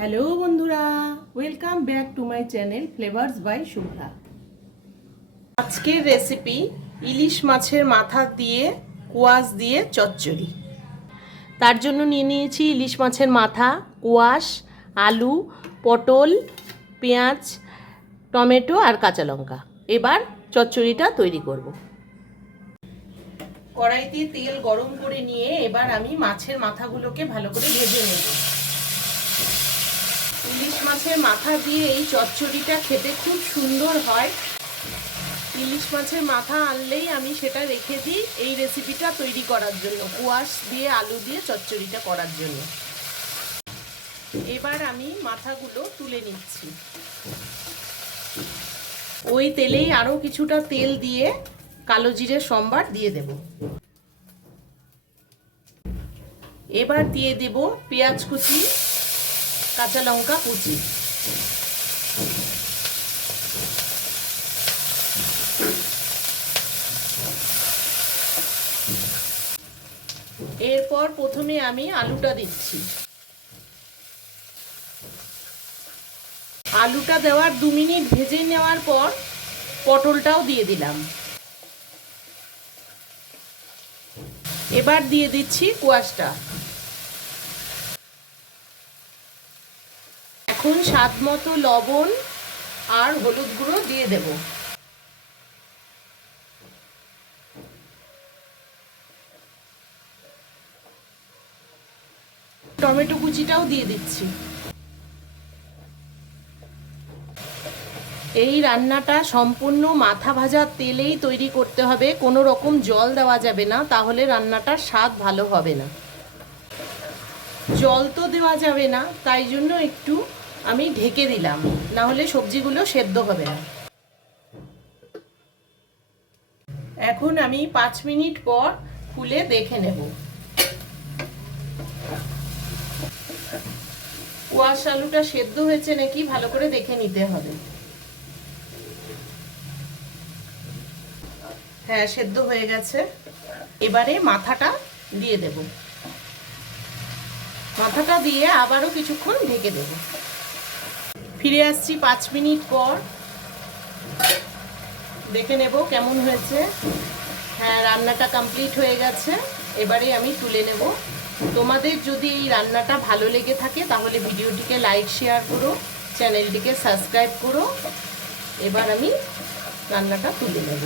Hello বন্ধুরা, welcome back to my channel flavours by Shubhra. আজকের recipe ইলিশ মাছের মাথা দিয়ে কোয়াশ দিয়ে চচ্চড়ি। তার জন্য নিয়ে নিয়েছি ইলিশ মাছের মাথা, কোয়াশ, আলু, পটল, পেঁয়াজ, টমেটো আর কাঁচা লঙ্কা। এবার চচ্চড়িটা তৈরি করব। কড়াইতে তেল গরম করে নিয়ে এবার আমি মাছের মাথাগুলোকে ভালো করে ভেজে নেব। ইলিশ মাছের মাথা দিয়ে এই চচ্চড়িটা খেতে খুব সুন্দর হয়। ইলিশ মাছের মাথা আনলেই আমি সেটা রেখে দিই এই রেসিপিটা তৈরি করার জন্য, কোয়াশ দিয়ে আলু দিয়ে চচ্চড়িটা করার জন্য। এবার আমি মাথাগুলো তুলে নিচ্ছি। ওই তেলেই আরও কিছুটা তেল দিয়ে কালো জিরে সম্বার দিয়ে দেব। এবার দিয়ে দেব পেঁয়াজ কুচি, কাঁচা লঙ্কা কুচি। এরপর প্রথমে আমি আলুটা দিচ্ছি। আলুটা দেওয়ার 2 মিনিট ভেজে নেওয়ার পর পটলটাও দিয়ে দিলাম। এবার দিয়ে দিচ্ছি কোয়াশটা। এখন স্বাদ মতো লবণ আর হলুদ গুঁড়ো দিয়ে দেব। টমেটো কুচিটাও দিয়ে দিচ্ছি। এই রান্নাটা সম্পূর্ণ মাথা ভাজা তেলেই তৈরি করতে হবে, কোনো রকম জল দেওয়া যাবে না, তাহলে রান্নাটার স্বাদ ভালো হবে না। জল তো দেওয়া যাবে না, তাই জন্য একটু আমি ঢেকে দিলাম, না হলে সবজিগুলো সেদ্ধ হবে না। এখন আমি 5 মিনিট পর খুলে দেখে নেব। কোয়াশ আলুটা সেদ্ধ হয়েছে নাকি ভালো করে দেখে নিতে হবে। হ্যাঁ, সেদ্ধ হয়ে গেছে। এবারে মাথাটা দিয়ে দেব। মাথাটা দিয়ে আবারও কিছুক্ষণ ঢেকে দেব। ফিরে আসছি 5 মিনিট পর, দেখে নেব কেমন হয়েছে। হ্যাঁ, রান্নাটা কমপ্লিট হয়ে গেছে। এবারে আমি তুলে নেব। তোমাদের যদি এই রান্নাটা ভালো লেগে থাকে তাহলে ভিডিওটিকে লাইক শেয়ার করো, চ্যানেলটিকে সাবস্ক্রাইব করো। এবার আমি রান্নাটা তুলে নেব।